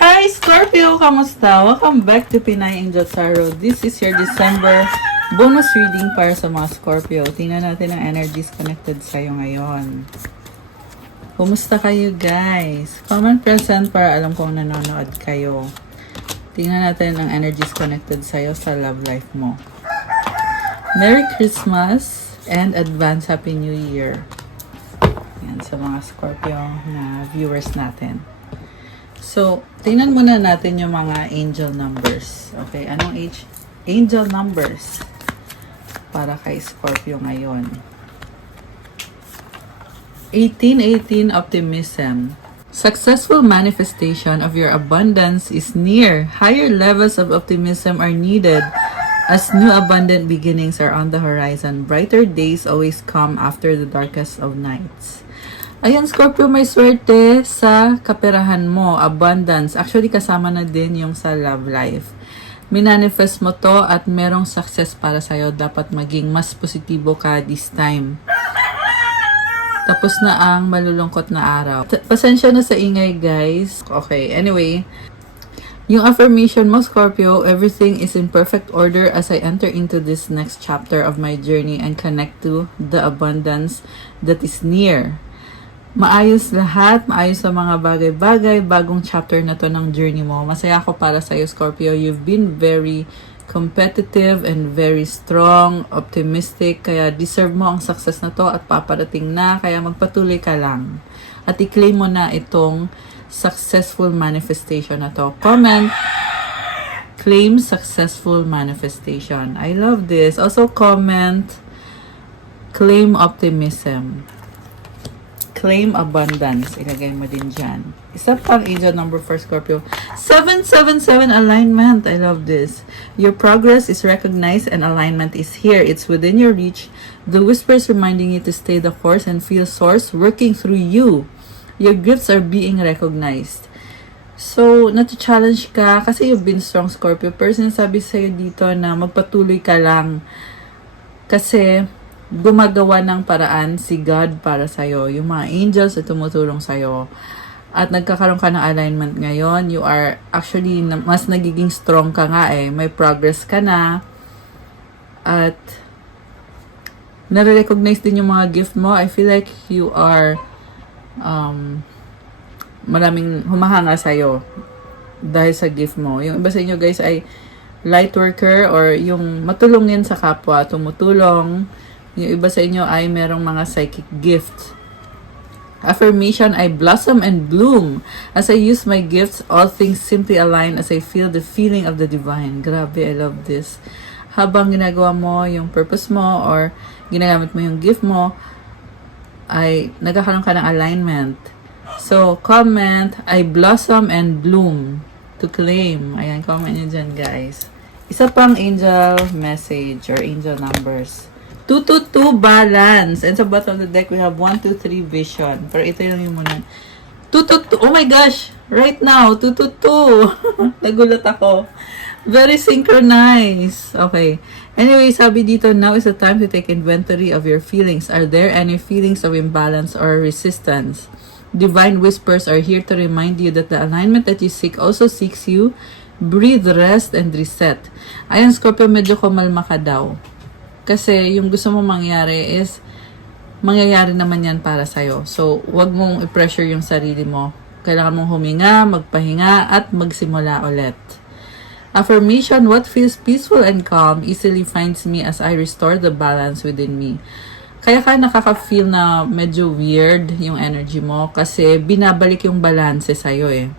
Hi Scorpio! Kamusta? Welcome back to Pinay Angel Tarot. This is your December bonus reading para sa mga Scorpio. Tingnan natin ang energies connected sa'yo ngayon. Kumusta kayo guys? Comment present para alam kong nanonood kayo. Tingnan natin ang energies connected sa'yo sa love life mo. Merry Christmas and advance Happy New Year. Yan sa mga Scorpio na viewers natin. So, tingnan muna natin yung mga angel numbers. Okay, anong angel numbers para kay Scorpio ngayon? 1818 optimism. Successful manifestation of your abundance is near. Higher levels of optimism are needed as new abundant beginnings are on the horizon. Brighter days always come after the darkest of nights. Ayan, Scorpio, may swerte sa kaperahan mo, abundance. Actually, kasama na din yung sa love life. Minanifest mo to at merong success para sa'yo. Dapat maging mas positibo ka this time. Tapos na ang malulungkot na araw. Pasensya na sa ingay, guys. Okay, anyway. Yung affirmation mo, Scorpio, everything is in perfect order as I enter into this next chapter of my journey and connect to the abundance that is near. Maayos lahat, maayos sa mga bagay-bagay, bagong chapter na to ng journey mo. Masaya ako para sa iyo, Scorpio. You've been very competitive and very strong, optimistic, kaya deserve mo ang success na to at paparating na, kaya magpatuloy ka lang. At i-claim mo na itong successful manifestation na to. Comment, claim successful manifestation. I love this. Also comment, claim optimism. Claim abundance. Ilagay mo din dyan. Isa pang angel number for Scorpio. 777 alignment. I love this. Your progress is recognized and alignment is here. It's within your reach. The whispers reminding you to stay the course and feel source working through you. Your gifts are being recognized. So, nati-challenge ka kasi you've been strong, Scorpio. Pero sinasabi sa'yo dito na magpatuloy ka lang. Kasi gumagawa ng paraan si God para sa'yo. Yung mga angels ay tumutulong sa'yo. At nagkakaroon ka ng alignment ngayon. You are actually, mas nagiging strong ka nga eh. May progress ka na. At nare-recognize din yung mga gift mo. I feel like you are maraming humahanga sa'yo dahil sa gift mo. Yung iba sa inyo guys ay light worker or yung matulungin sa kapwa, tumutulong. Yung iba sa inyo ay merong mga psychic gifts. Affirmation, I blossom and bloom. As I use my gifts, all things simply align as I feel the feeling of the divine. Grabe, I love this. Habang ginagawa mo yung purpose mo or ginagamit mo yung gift mo, ay nagkakaroon ka ng alignment. So, comment, I blossom and bloom to claim. Ayan, comment nyo dyan, guys. Isa pang angel message or angel numbers. 222 balance. And sa bottom of the deck, we have 123 vision. Pero ito yung muna. 222. Oh my gosh! Right now, 222. Nagulat ako. Very synchronized. Okay. Anyway, sabi dito, now is the time to take inventory of your feelings. Are there any feelings of imbalance or resistance? Divine whispers are here to remind you that the alignment that you seek also seeks you. Breathe, rest, and reset. Ayan, Scorpio, medyo kumalma ka daw. Kasi yung gusto mo mangyari is, mangyayari naman yan para sa'yo. So, wag mong i-pressure yung sarili mo. Kailangan mong huminga, magpahinga, at magsimula ulit. Affirmation, what feels peaceful and calm easily finds me as I restore the balance within me. Kaya ka nakaka-feel na medyo weird yung energy mo kasi binabalik yung balance sa'yo eh.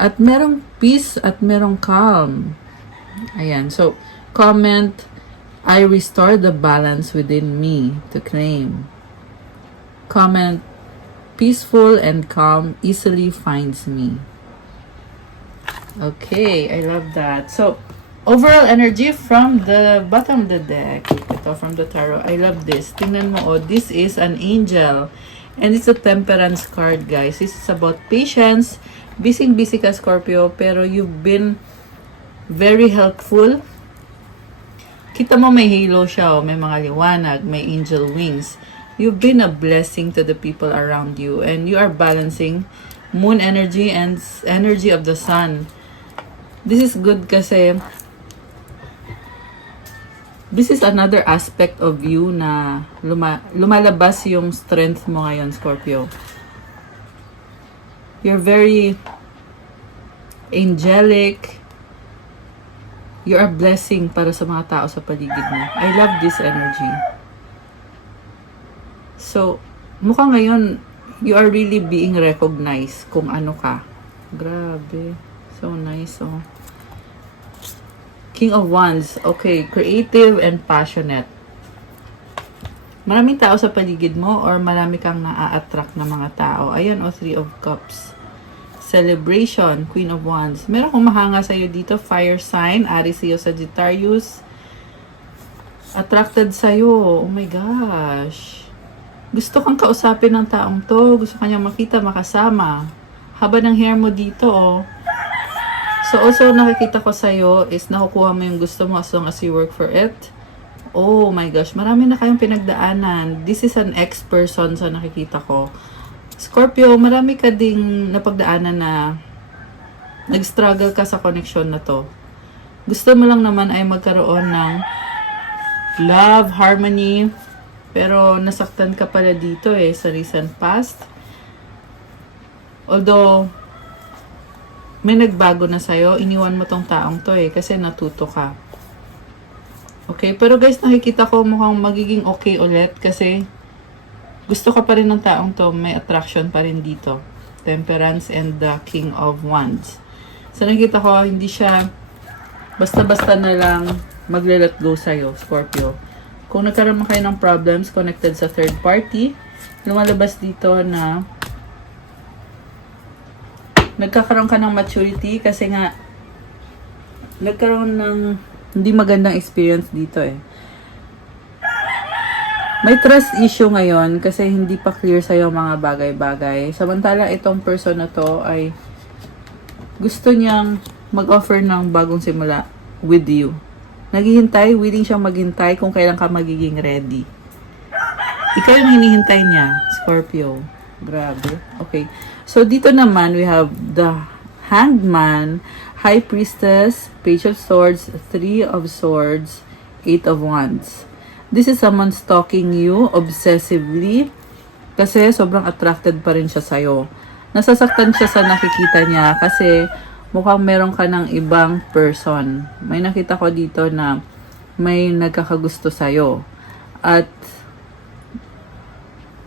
At merong peace at merong calm. Ayan, so, comment, I restore the balance within me to claim. Comment, peaceful and calm easily finds me. Okay, I love that. So, overall energy from the bottom of the deck. Ito, from the tarot. I love this. Tingnan mo, oh, this is an angel. And it's a temperance card, guys. This is about patience. Busy ka, Scorpio, pero you've been very helpful. Kita mo may halo siya, oh, may mga liwanag, may angel wings. You've been a blessing to the people around you and you are balancing moon energy and energy of the sun. This is good kasi this is another aspect of you na lumalabas yung strength mo ngayon, Scorpio. You're very angelic. You're a blessing para sa mga tao sa paligid mo. I love this energy. So, mukhang ngayon, you are really being recognized kung ano ka. Grabe. So nice, oh. King of Wands. Okay, creative and passionate. Maraming tao sa paligid mo or marami kang na-attract na mga tao. Ayan, oh, Three of Cups. Celebration, Queen of Wands. Meron kong mahanga sa'yo dito. Fire sign, Aries, Leo, Sagittarius. Attracted sa'yo. Oh my gosh. Gusto kang kausapin ng taong to. Gusto kanyang makita, makasama. Haba ng hair mo dito, oh. So, also, nakikita ko sa'yo is nakukuha mo yung gusto mo as long as you work for it. Oh my gosh, marami na kayong pinagdaanan. This is an ex-person sa nakikita ko. Scorpio, marami ka ding napagdaanan na nag-struggle ka sa connection na to. Gusto mo lang naman ay magkaroon ng love, harmony, pero nasaktan ka pala dito sa recent past. Although, may nagbago na sa'yo, iniwan mo tong taong to kasi natuto ka. Okay, pero guys, nakikita ko mukhang magiging okay ulit kasi gusto ka pa rin ng taong to, may attraction pa rin dito. Temperance and the King of Wands. So nakikita ko, hindi siya basta-basta na lang magle-let go sa'yo, Scorpio. Kung nagkaroon mo kayo ng problems connected sa third party, lumalabas dito na nagkakaroon ka ng maturity kasi nga nagkaroon ng hindi magandang experience dito May trust issue ngayon kasi hindi pa clear sa'yo mga bagay-bagay. Samantala itong person na to ay gusto niyang mag-offer ng bagong simula with you. Naghihintay, willing siyang maghintay kung kailan ka magiging ready. Ikaw yung hinihintay niya, Scorpio. Grabe. Okay. So, dito naman, we have the Hanged Man, High Priestess, Page of Swords, Three of Swords, Eight of Wands. This is someone stalking you obsessively kasi sobrang attracted pa rin siya sa'yo. Nasasaktan siya sa nakikita niya kasi mukhang meron ka ng ibang person. May nakita ko dito na may nagkakagusto sa'yo. At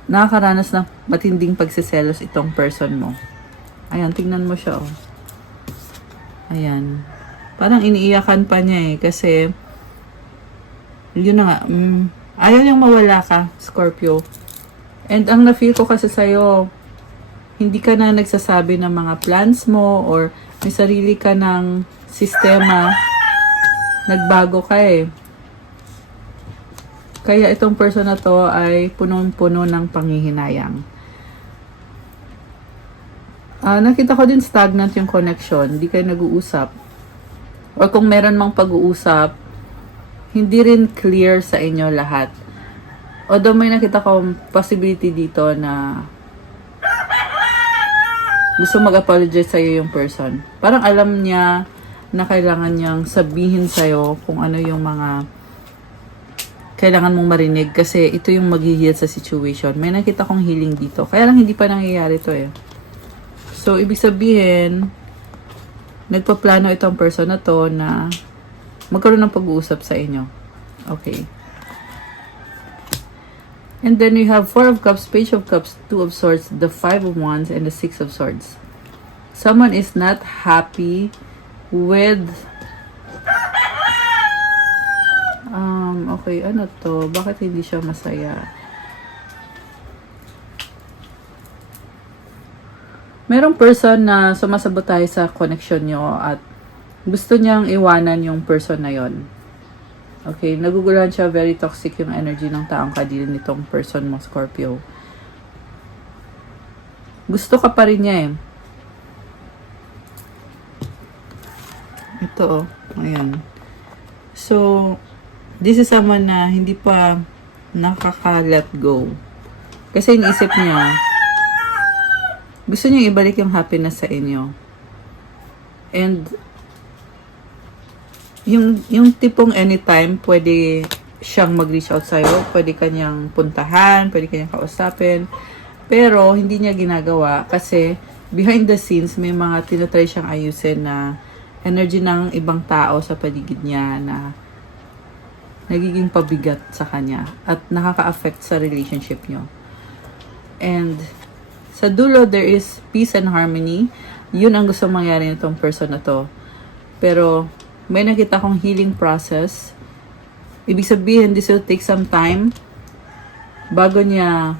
nakakaranas ng matinding pagsiselos itong person mo. Ayan, tingnan mo siya, oh. Ayan. Parang iniiyakan pa niya kasi yun na nga, ayaw niyang mawala ka, Scorpio. And ang na-feel ko kasi sa'yo, hindi ka na nagsasabi ng mga plans mo or may sarili ka ng sistema. Nagbago ka Kaya itong person na to ay punong-puno ng panghihinayang. Nakita ko din stagnant yung connection. Hindi kayo nag-uusap. Or kung meron mang pag-uusap, hindi rin clear sa inyo lahat. Although may nakita ko possibility dito na gusto mag-apologize sa'yo yung person. Parang alam niya na kailangan niyang sabihin sa'yo kung ano yung mga kailangan mong marinig kasi ito yung mag-heal sa situation. May nakita kong healing dito. Kaya lang hindi pa nangyayari to So, ibig sabihin, nagpaplano itong person na to na magkaroon ng pag-uusap sa inyo. Okay. And then we have Four of Cups, Page of Cups, Two of Swords, the Five of Wands, and the Six of Swords. Someone is not happy with okay, ano to? Bakit hindi siya masaya? Merong person na sumasabotay sa connection nyo at gusto niyang iwanan yung person na yon. Okay, naguguluhan siya, very toxic yung energy ng taong kadilin nitong person mo, Scorpio. Gusto ka pa rin niya Ito, ayan. So, this is someone na hindi pa nakaka-let go. Kasi iniisip niya, Gusto niya ibalik yung happiness sa inyo. And yung tipong anytime, pwede siyang mag-reach out sa'yo, pwede kanyang puntahan, pwede kanyang kausapin, pero hindi niya ginagawa kasi behind the scenes, may mga tinatry siyang ayusin na energy ng ibang tao sa paligid niya na nagiging pabigat sa kanya at nakaka-affect sa relationship niyo. And sa dulo, there is peace and harmony. Yun ang gusto mangyari nitong person na to. Pero may nakita kong healing process. Ibig sabihin, this will take some time bago niya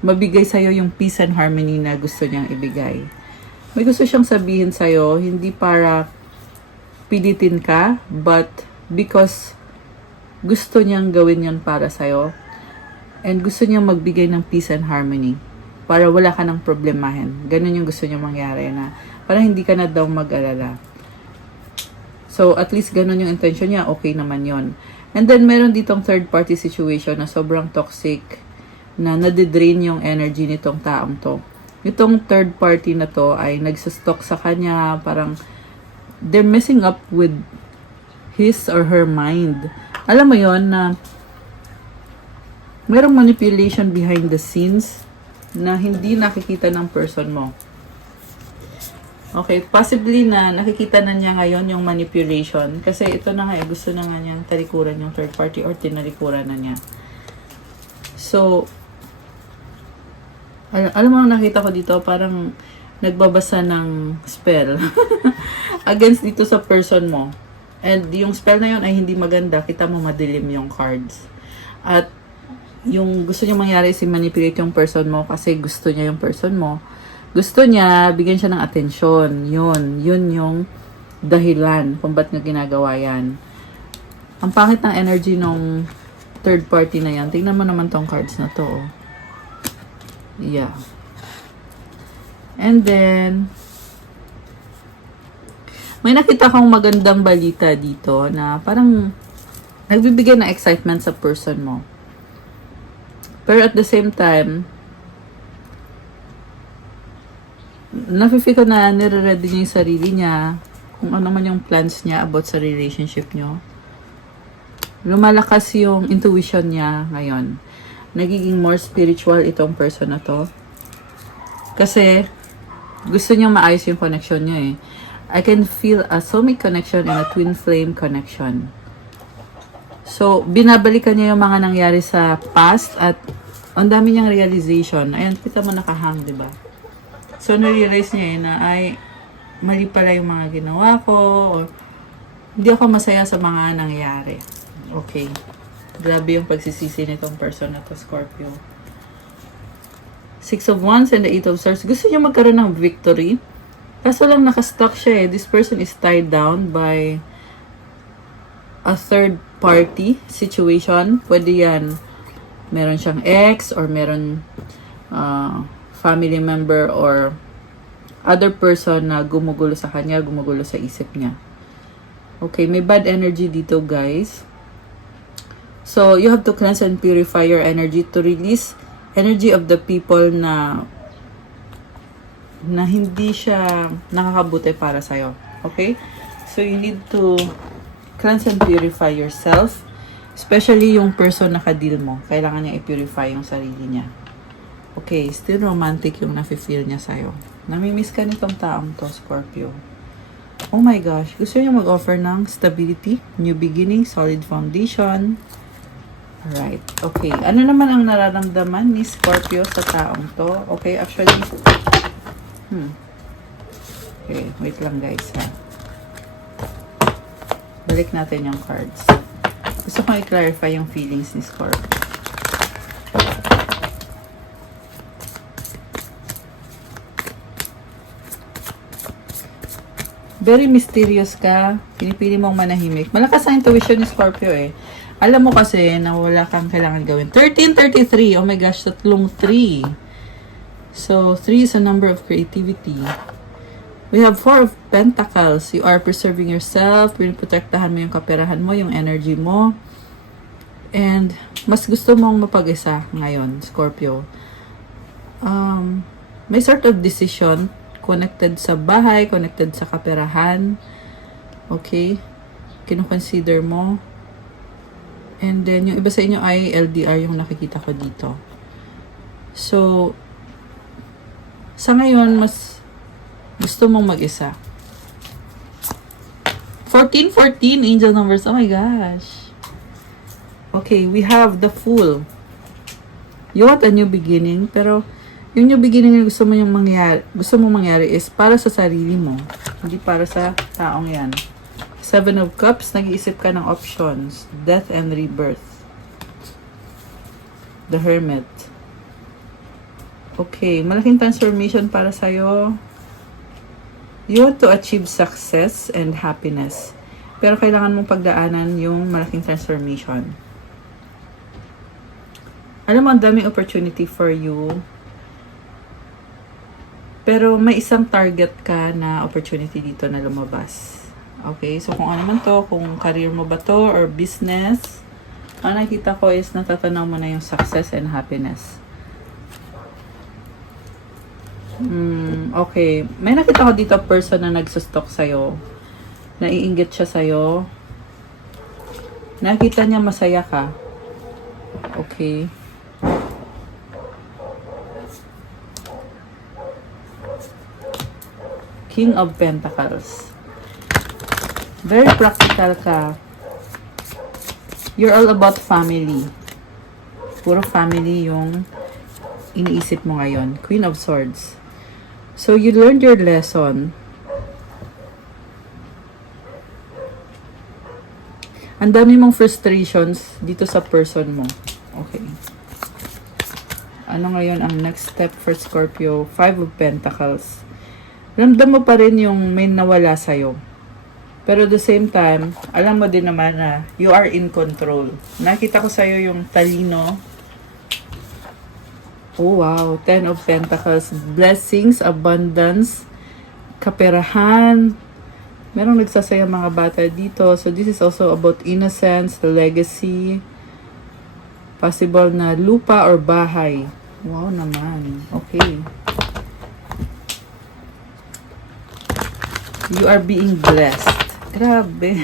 mabigay sa'yo yung peace and harmony na gusto niyang ibigay. May gusto siyang sabihin sa'yo, hindi para pilitin ka, but because gusto niyang gawin yan para sa'yo. And gusto niyang magbigay ng peace and harmony para wala ka ng problemahin. Ganun yung gusto niyang mangyari na para hindi ka na daw mag-alala. So, at least ganun yung intention niya, okay naman yon. And then, meron ditong third-party situation na sobrang toxic, na nadidrain yung energy nitong taong to. Itong third party na to ay nagsustok sa kanya, parang they're messing up with his or her mind. Alam mo yon na merong manipulation behind the scenes na hindi nakikita ng person mo. Okay, possibly na nakikita na niya ngayon yung manipulation kasi ito na nga gusto na nga niyang talikuran yung third party or tinalikuran na niya. So, alam mo, nakita ko dito parang nagbabasa ng spell against dito sa person mo. And yung spell na yun ay hindi maganda. Kita mo madilim yung cards. At yung gusto niya mangyari is manipulate yung person mo kasi gusto niya yung person mo. Gusto niya, bigyan siya ng atensyon. Yun yung dahilan kung ba't nga ginagawa yan. Ang pangit ng energy ng third party na yan. Tingnan mo naman tong cards na to. Oh. Yeah. And then, may nakita kong magandang balita dito na parang nagbibigay ng excitement sa person mo. Pero at the same time, nafe-feel ko na nire-ready niya yung sarili niya kung ano man yung plans niya about sa relationship niyo. Lumalakas yung intuition niya ngayon. Nagiging more spiritual itong person na to. Kasi gusto niyang maayos yung connection niya eh. I can feel a soulmate connection and a twin flame connection. So, binabalikan niya yung mga nangyari sa past at ang dami niyang realization. Ayan, kita mo nakahang, di ba? So, na-realize niya na ay mali pala yung mga ginawa ko or hindi ako masaya sa mga nangyari. Okay. Grabe yung pagsisisi nitong person na to, Scorpio. 6 of Wands and the 8 of Swords. Gusto niya magkaroon ng victory. Kaso lang nakastuck siya eh. This person is tied down by a third party situation. Pwede yan. Meron siyang ex or meron family member or other person na gumugulo sa kanya, gumugulo sa isip niya. Okay, may bad energy dito, guys. So, you have to cleanse and purify your energy to release energy of the people na hindi siya nakakabuti para sa'yo. Okay? So, you need to cleanse and purify yourself. Especially yung person na ka-deal mo. Kailangan niya i-purify yung sarili niya. Okay, still romantic yung nafe-feel niya sa'yo. Namimiss ka nitong taong to, Scorpio. Oh my gosh, gusto niya mag-offer ng stability, new beginning, solid foundation. Alright, okay. Ano naman ang nararamdaman ni Scorpio sa taong to? Okay, actually, okay, wait lang guys ha. Balik natin yung cards. Gusto kong i-clarify yung feelings ni Scorpio. Very mysterious ka. Pinipili mong manahimik. Malakas ang intuition ni Scorpio eh. Alam mo kasi na wala kang kailangan gawin. 1333. Oh my gosh, tatlong 3. So, 3 is a number of creativity. We have 4 of Pentacles. You are preserving yourself. Pinoprotektahan mo yung kaperahan mo, yung energy mo. And, mas gusto mong mapag-isa ngayon, Scorpio. may sort of decision connected sa bahay, connected sa kaperahan. Okay? Kino-consider mo. And then, yung iba sa inyo ay LDR yung nakikita ko dito. So, sa ngayon, mas gusto mong mag-isa. 1414 angel numbers. Oh my gosh. Okay, we have the Fool. You want a new beginning, pero yung new beginning na gusto mong mangyari is para sa sarili mo, hindi para sa taong yan. 7 of Cups, nag-iisip ka ng options. Death and rebirth. The Hermit. Okay, malaking transformation para sa'yo. You want to achieve success and happiness. Pero kailangan mong pagdaanan yung malaking transformation. Alam mo, ang daming opportunity for you. Pero may isang target ka na opportunity dito na lumabas. Okay, so kung ano man to, kung career mo ba to or business, ang nakita ko is natatanaw mo na yung success and happiness. Okay, may nakita ko dito person na nagsustok sa'yo. Naiinggit siya sa'yo. Nakita niya masaya ka. Okay. King of Pentacles. Very practical ka. You're all about family. Puro family yung iniisip mo ngayon. Queen of Swords. So, you learned your lesson. Ang dami mong frustrations dito sa person mo. Okay. Ano ngayon ang next step for Scorpio? 5 of Pentacles. Ramdam mo pa rin yung may nawala sa'yo. Pero at the same time, alam mo din naman na you are in control. Nakita ko sa'yo yung talino. Oh wow, 10 of Pentacles. Blessings, abundance, kaperahan. Merong nagsasaya mga bata dito. So this is also about innocence, the legacy. Possible na lupa or bahay. Wow naman. Okay. You are being blessed. Grabe.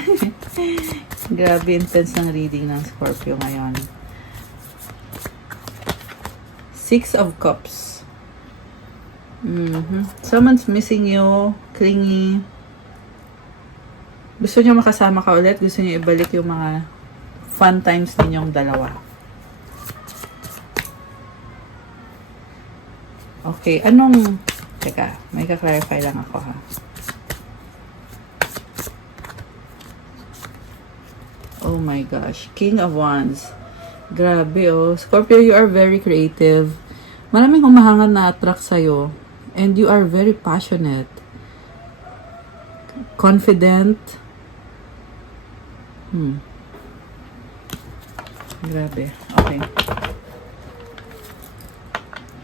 Grabe, intense ng reading ng Scorpio ngayon. 6 of Cups. Someone's missing you. Clingy. Gusto niyo makasama ka ulit. Gusto niyo ibalik yung mga fun times ninyong dalawa. Okay, anong... Teka, may ka-clarify lang ako ha. Oh my gosh. King of Wands. Grabe oh. Scorpio, you are very creative. Maraming humahangad na attract sa'yo. And you are very passionate. Confident. Grabe. Okay.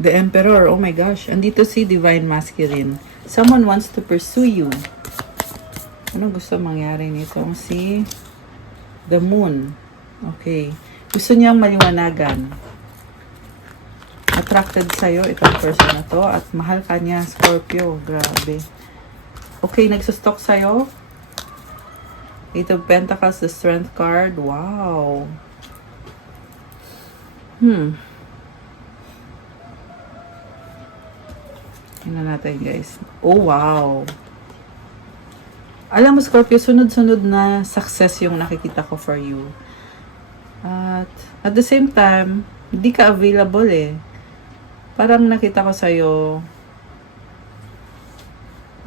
The Emperor. Oh my gosh. Andito si Divine Masculine. Someone wants to pursue you. Ano gusto mangyari nito? Si The Moon. Okay. Gusto niyang maliwanagan. Attracted sa'yo itong person na to at mahal ka niya, Scorpio. Grabe. Okay, nagsustok sa'yo. 8 of Pentacles, the Strength card. Wow. Tingnan natin, guys. Oh, wow. Alam mo, Scorpio, sunod-sunod na success yung nakikita ko for you. At the same time, hindi ka available eh. Parang nakita ko sa'yo,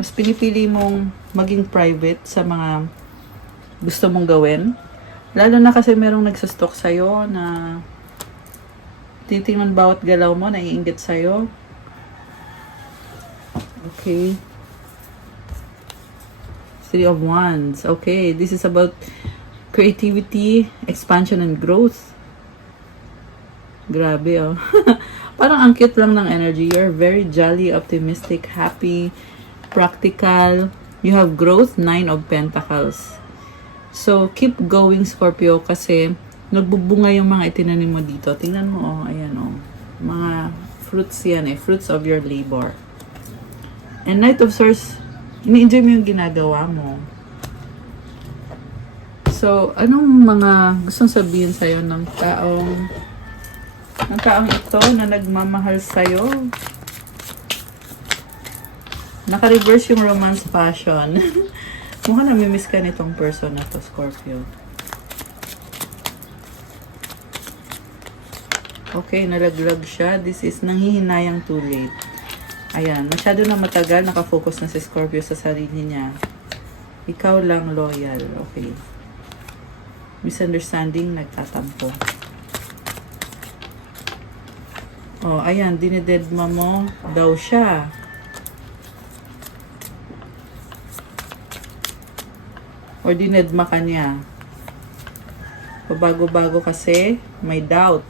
mas pinipili mong maging private sa mga gusto mong gawin. Lalo na kasi merong nagsustok sa'yo na titingnan bawat galaw mo, naiinggit sa'yo. Okay. 3 of Wands. Okay, this is about creativity, expansion, and growth. Grabe, oh. Parang ang cute lang ng energy. You're very jolly, optimistic, happy, practical. You have growth, 9 of Pentacles. So, keep going, Scorpio, kasi nagbubunga yung mga itinanim mo dito. Tingnan mo, oh. Ayan, oh. Mga Fruits yan eh. Fruits of your labor. And Knight of Swords, ini-enjoy mo yung ginagawa mo. So, anong mga gustong sabihin sa'yo ng taong ito na nagmamahal sa'yo? Naka-reverse yung romance passion. Mukhang namimiss ka nitong person na to, Scorpio. Okay, nalaglag siya. This is nanghihinayang too late. Ayan, masyado na matagal, nakafocus na si Scorpio sa sarili niya. Ikaw lang loyal. Okay. Misunderstanding, nagtatampo. Oh, ayan, dinededma mo daw siya. Or dinedma ka niya. Pabago-bago kasi, may doubt.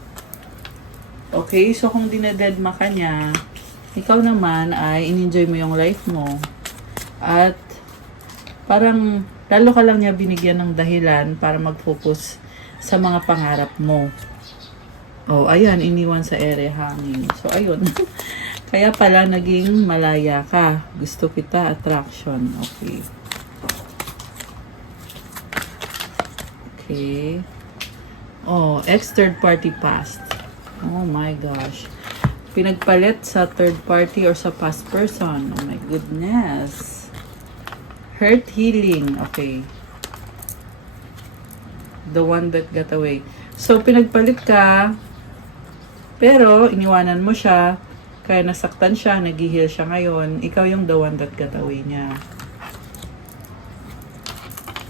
Okay, so kung dinededma ka niya, ikaw naman ay in-enjoy mo yung life mo. At parang lalo ka lang niya binigyan ng dahilan para mag-focus sa mga pangarap mo. Oh, ayan, iniwan sa ere hangin. So, ayun. Kaya pala naging malaya ka. Gusto kita, attraction. Okay. Okay. Oh, ex-third party past. Oh my gosh. Pinagpalit sa third party or sa past person. Oh my goodness. Hurt healing. Okay. The one that got away. So, pinagpalit ka, pero iniwanan mo siya, kaya nasaktan siya, nag-heal siya ngayon. Ikaw yung the one that got away niya.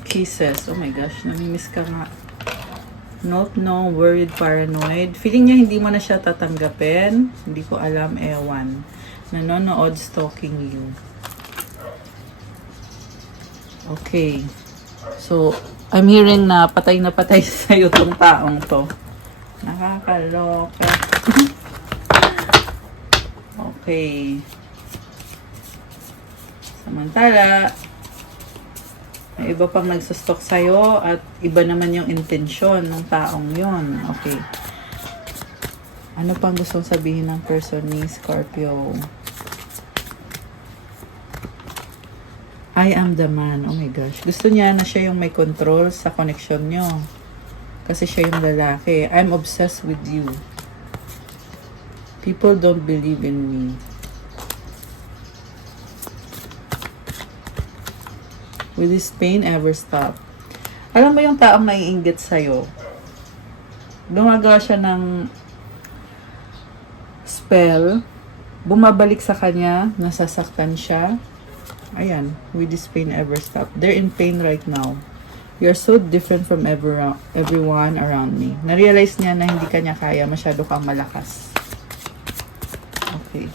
Kisses. Oh my gosh, namimiss ka nga. Note no, worried, paranoid. Feeling niya hindi mo na siya tatanggapin. Hindi ko alam, ewan. Nanonood, stalking you. Okay. So, I'm hearing na patay sa'yo tong taong to. Nakakaloka. Okay. Samantala, may iba pang nagsastalk sa'yo at iba naman yung intensyon ng taong yon. Okay. Ano pang gustong sabihin ng person ni Scorpio? I am the man. Oh my gosh. Gusto niya na siya yung may control sa connection nyo. Kasi siya yung lalaki. I'm obsessed with you. People don't believe in me. Will this pain ever stop? Alam mo yung taong naiinggit sa'yo. Gumagawa siya ng spell. Bumabalik sa kanya. Nasasaktan siya. Ayan, will this pain ever stop? They're in pain right now. You're so different from everyone around me. Na-realize niya na hindi ka niya kaya, masyado kang malakas. Okay.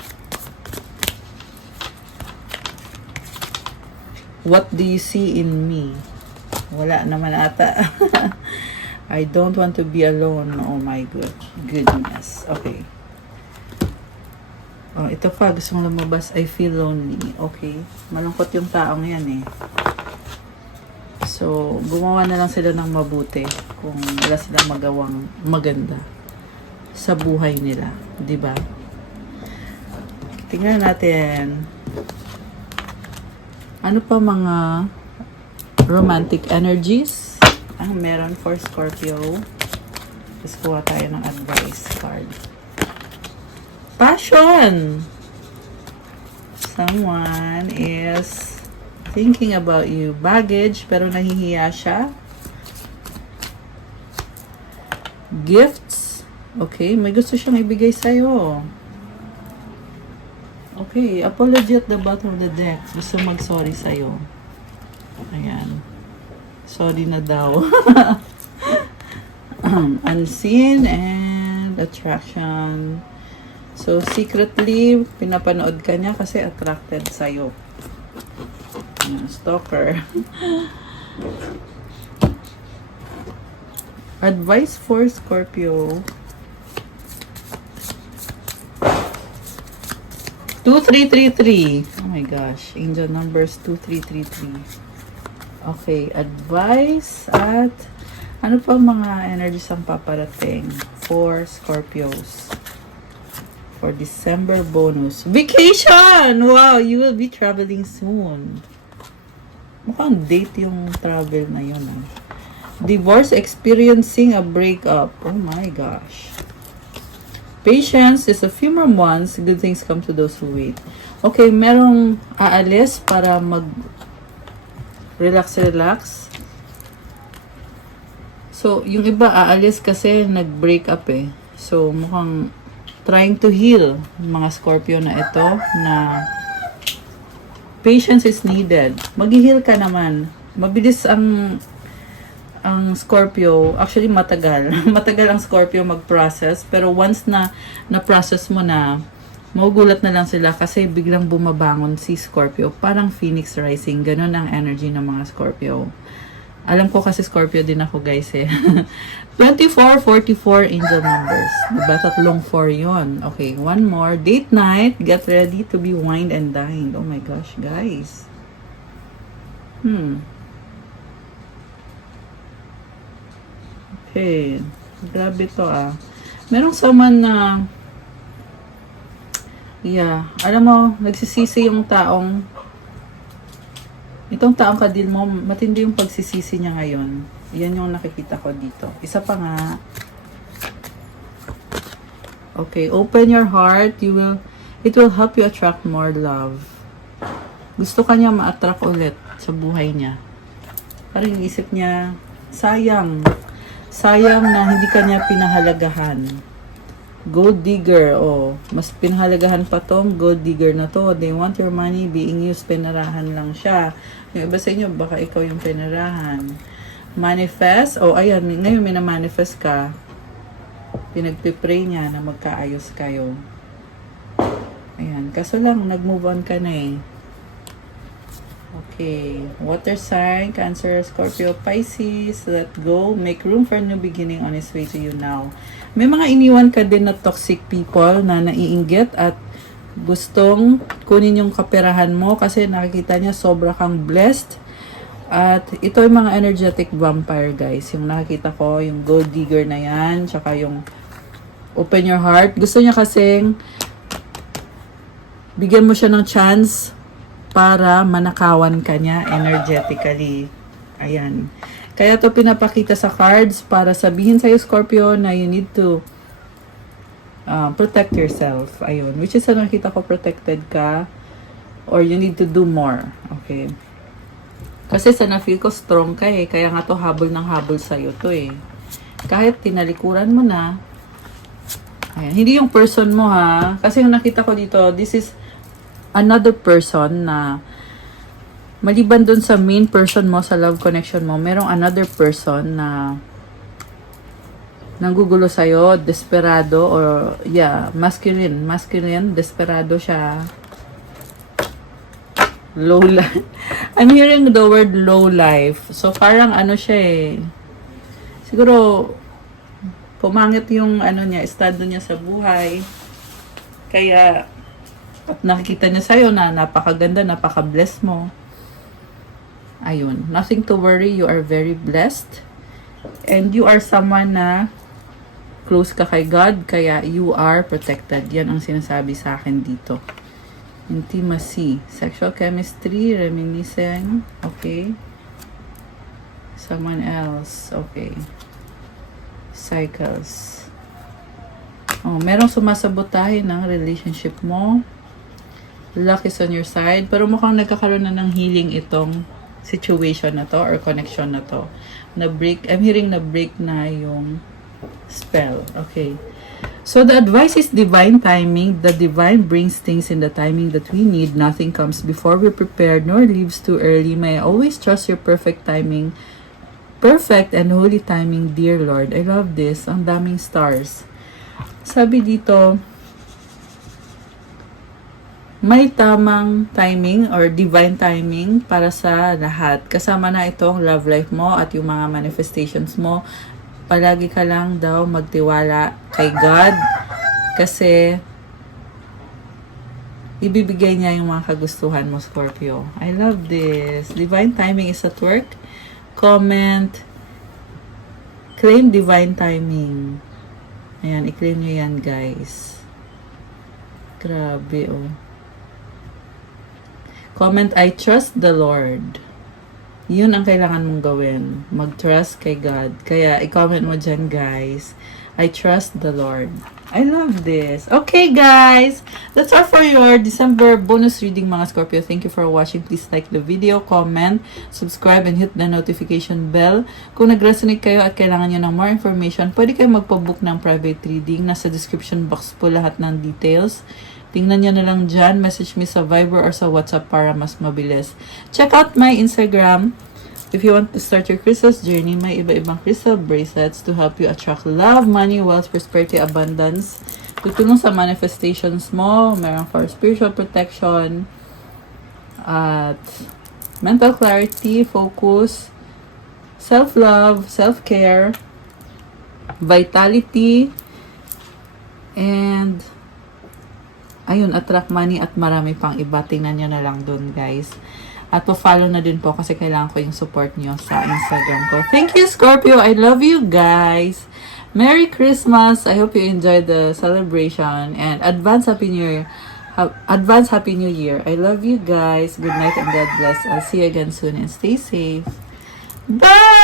What do you see in me? Wala naman ata. I don't want to be alone. Oh my goodness. Okay. Oh, ito pa, gusto kong lumabas. I feel lonely. Okay. Malungkot yung taong yan eh. So, gumawa na lang sila ng mabuti kung wala silang magawang maganda sa buhay nila. Diba? Tingnan natin. Ano pa mga romantic energies ang meron for Scorpio? Tapos kuha tayo ng advice card. Passion! Someone is thinking about you. Baggage, pero nahihiya siya. Gifts. Okay, may gusto siyang ibigay sa'yo. Okay, apology at the bottom of the deck. Gusto mag-sorry sa'yo. Ayan. Sorry na daw. Unseen and attraction. So, secretly, pinapanood ka niya kasi attracted sa'yo. Stalker. Advice for Scorpio. 2333. Oh my gosh. Angel numbers 2333. Okay. Advice at ano pa mga energies ang paparating for Scorpios? for December bonus. Vacation! Wow, you will be traveling soon. Mukhang date yung travel na yun. Ah. Divorce, experiencing a breakup. Oh my gosh. Patience is a few more months. Good things come to those who wait. Okay, merong aalis para relax. So, yung iba aalis kasi nag-break up eh. So, mukhang trying to heal mga Scorpio na ito na patience is needed. Mag-heal ka naman. Mabilis ang Scorpio, actually matagal. Matagal ang Scorpio mag-process. Pero once na na-process mo na, magugulat na lang sila kasi biglang bumabangon si Scorpio. Parang Phoenix Rising. Ganun ang energy ng mga Scorpio. Alam ko kasi Scorpio din ako guys eh. 24, 44 angel numbers. Diba? Tatlong 4 yun. Okay, one more. Date night. Get ready to be wined and dined. Oh my gosh, guys. Okay. Grabe to ah. Merong someone na alam mo, nagsisisi yung itong taong kadil mo, matindi yung pagsisisi niya ngayon. Yan yung nakikita ko dito. Isa pa nga. Okay, open your heart. It will help you attract more love. Gusto ka niya ma-attract ulit sa buhay niya. Parang isip niya, sayang na hindi ka niya pinahalagahan. Gold digger, mas pinahalagahan pa tong gold digger na to. They want your money being used, pinarahan lang siya. Yung iba sa inyo, baka ikaw yung pinarahan. Manifest, ayan, ngayon may na-manifest ka. Pinagpipray niya na magkaayos kayo. Ayan, kaso lang, nag-move on ka na eh. Okay, water sign, Cancer, Scorpio, Pisces, let go, make room for a new beginning on its way to you now. May mga iniwan ka din na toxic people na naiinggit at gustong kunin yung kaperahan mo kasi nakikita niya sobra kang blessed. At ito yung mga energetic vampire guys. Yung nakikita ko, yung gold digger na yan, tsaka yung open your heart. Gusto niya kasing bigyan mo siya ng chance para manakawan ka niya energetically. Ayan. Kaya to pinapakita sa cards para sabihin sa'yo, Scorpio, na you need to protect yourself. Ayun. Which is, nakita ko protected ka or you need to do more. Okay. Kasi sa na-feel ko strong ka eh. Kaya nga to habol ng habol sa'yo to eh. Kahit tinalikuran mo na. Ayan. Hindi yung person mo ha. Kasi yung nakita ko dito, this is another person na maliban dun sa main person mo, sa love connection mo, merong another person na nanggugulo sa'yo, desperado, or masculine, desperado siya. Low life. I'm hearing the word low life. So, parang ano siya eh. Siguro, pumangit yung estado niya sa buhay. Kaya, at nakikita niya sa'yo na napakaganda, napaka-bless mo. Ayun. Nothing to worry. You are very blessed. And you are someone na close ka kay God. Kaya you are protected. Yan ang sinasabi sa akin dito. Intimacy. Sexual chemistry. Reminiscing. Okay. Someone else. Okay. Cycles. Merong sumasabotahe ng relationship mo. Luck is on your side. Pero mukhang nagkakaroon na ng healing itong situation na to or connection na to. I'm hearing na break na yung spell. Okay. So the advice is divine timing. The divine brings things in the timing that we need. Nothing comes before we're prepared nor leaves too early. May I always trust your perfect timing. Perfect and holy timing, dear Lord. I love this. Ang daming stars. Sabi dito, may tamang timing or divine timing para sa lahat. Kasama na itong love life mo at yung mga manifestations mo. Palagi ka lang daw magtiwala kay God kasi ibibigay niya yung mga kagustuhan mo, Scorpio. I love this. Divine timing is at work. Comment. Claim divine timing. Ayan, i-claim nyo yan, guys. Grabe, oh. Comment, I trust the Lord. Yun ang kailangan mong gawin. Mag-trust kay God. Kaya, i-comment mo dyan, guys. I trust the Lord. I love this. Okay, guys. That's all for your December bonus reading, mga Scorpio. Thank you for watching. Please like the video, comment, subscribe, and hit the notification bell. Kung nag-resonate kayo at kailangan nyo ng more information, pwede kayo magpabook ng private reading. Nasa description box po lahat ng details. Tingnan nyo na lang dyan. Message me sa Viber or sa WhatsApp para mas mabilis. Check out my Instagram. If you want to start your crystals journey, may iba-ibang crystal bracelets to help you attract love, money, wealth, prosperity, abundance. Tutulong sa manifestations mo. Meron for spiritual protection, at mental clarity, focus, self-love, self-care, vitality, and ayun, attract money at marami pang iba. Tingnan nyo na lang dun, guys. At po-follow na din po kasi kailangan ko yung support nyo sa Instagram ko. Thank you, Scorpio. I love you, guys. Merry Christmas. I hope you enjoyed the celebration. And advance Happy New Year. Advance Happy New Year. I love you, guys. Good night and God bless. I'll see you again soon and stay safe. Bye!